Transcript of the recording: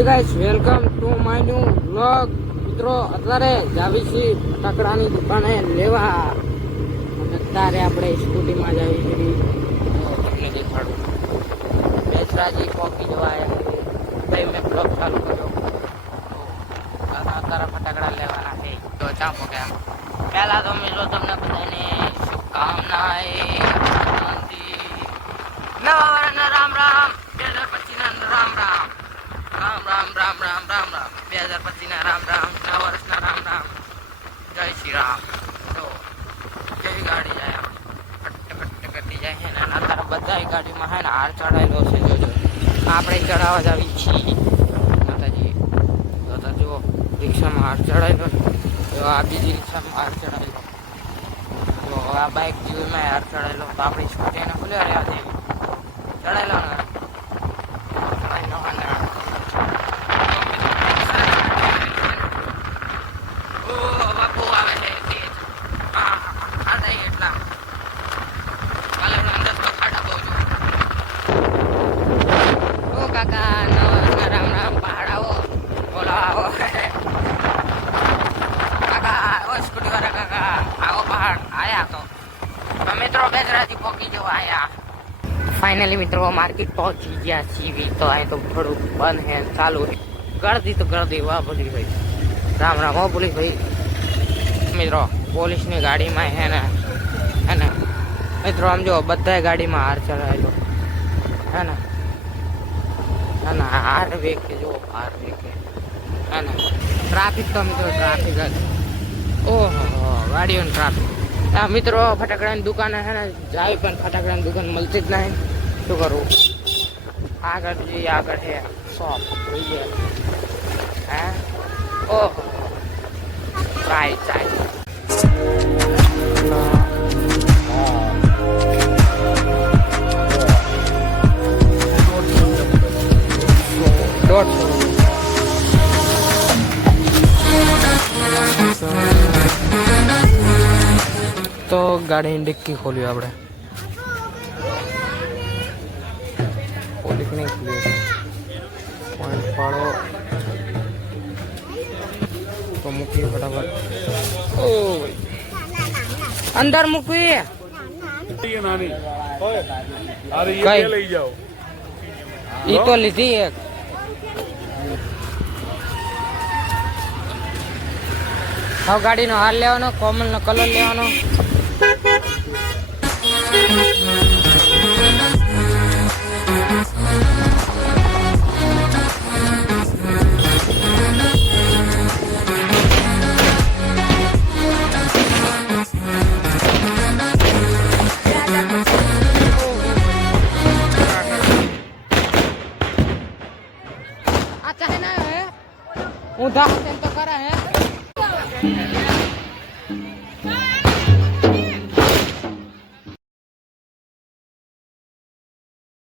હે guys, welcome to my new vlog. મિત્રો, અત્યારે જાવી છીએ ફટાકડાની દુકાને લેવા અને અત્યારે આપણે સ્કૂટીમાં જાવી છીએ. તમને દેખાડું, બેસરાજી કોફી જવાય ભાઈ મેં બ્લોગ ચાલુ કર્યો. અત્યારે ફટાકડા લેવાના છે. તો ચા ગયા પહેલા તો મિત્રો તમને બધાને શુભકામના નવા વર્ષના રામ રામ, 2025 ના રામ રામ. રામ રામ રામ રામ રામ રામ 2025 ના રામ રામ, નવા વર્ષના રામ રામ. જય શ્રી રામ. તો કેવી ગાડી જાય કટ્ટ કરતી જાય છે ને અત્યારે બધા ગાડીમાં છે ને હાર ચડાયેલો છે. જોજો આપણે ચડાવવા જ આવી છીએ માતાજી. તો જો રિક્ષામાં હાર ચડાયેલો, તો આ બીજી રિક્ષામાં હાર ચડાયેલો, તો આ બાઇક જીવીમાં હાર ચડાયેલો. તો આપણી સ્કૂટીને ખુલ્યા રહ્યા છે ચડાયેલો ને फाइनली मित्रों मार्केट पहुंची गया सीवी. तो आए तो थोड़ा बंद है, चालू है. गर्दी तो गर्दी वाह पुलिस भाई, राम राम हो पुलिस भाई. मित्रों पुलिस ની ગાડીમાં હે ને મિત્રો આમ જો બધા ગાડીમાં હાર ચડાયેલો હે ને હાર વેકે જો હાર વેકે હે ને. ટ્રાફિક તો મિત્રો ટ્રાફિક જ, ઓહો ગાડીઓનું ટ્રાફિક. મિત્રો ફટાકડાની દુકાન હે ને જાય પણ ફટાકડાની દુકાન મળતી જ નહીં. શું કરવું? આગળ જઈએ, આગળ હે શોપ જોઈએ હે. ઓહો ચાય ચાય તો ગાડીની ડિક્કી ખોલ્યું આપણે, પોલીસ નહીં ખોલ્યું. પોઈન્ટ પાડો તો મૂકી ફટાફટ. ઓ અંદર મૂકવી લઈ જાઓ. ઈ તો લીધી એક. હવે ગાડીનો હાર લેવાનો, કોમન નો કલર લેવાનો. ઊંધા તો કરે હે.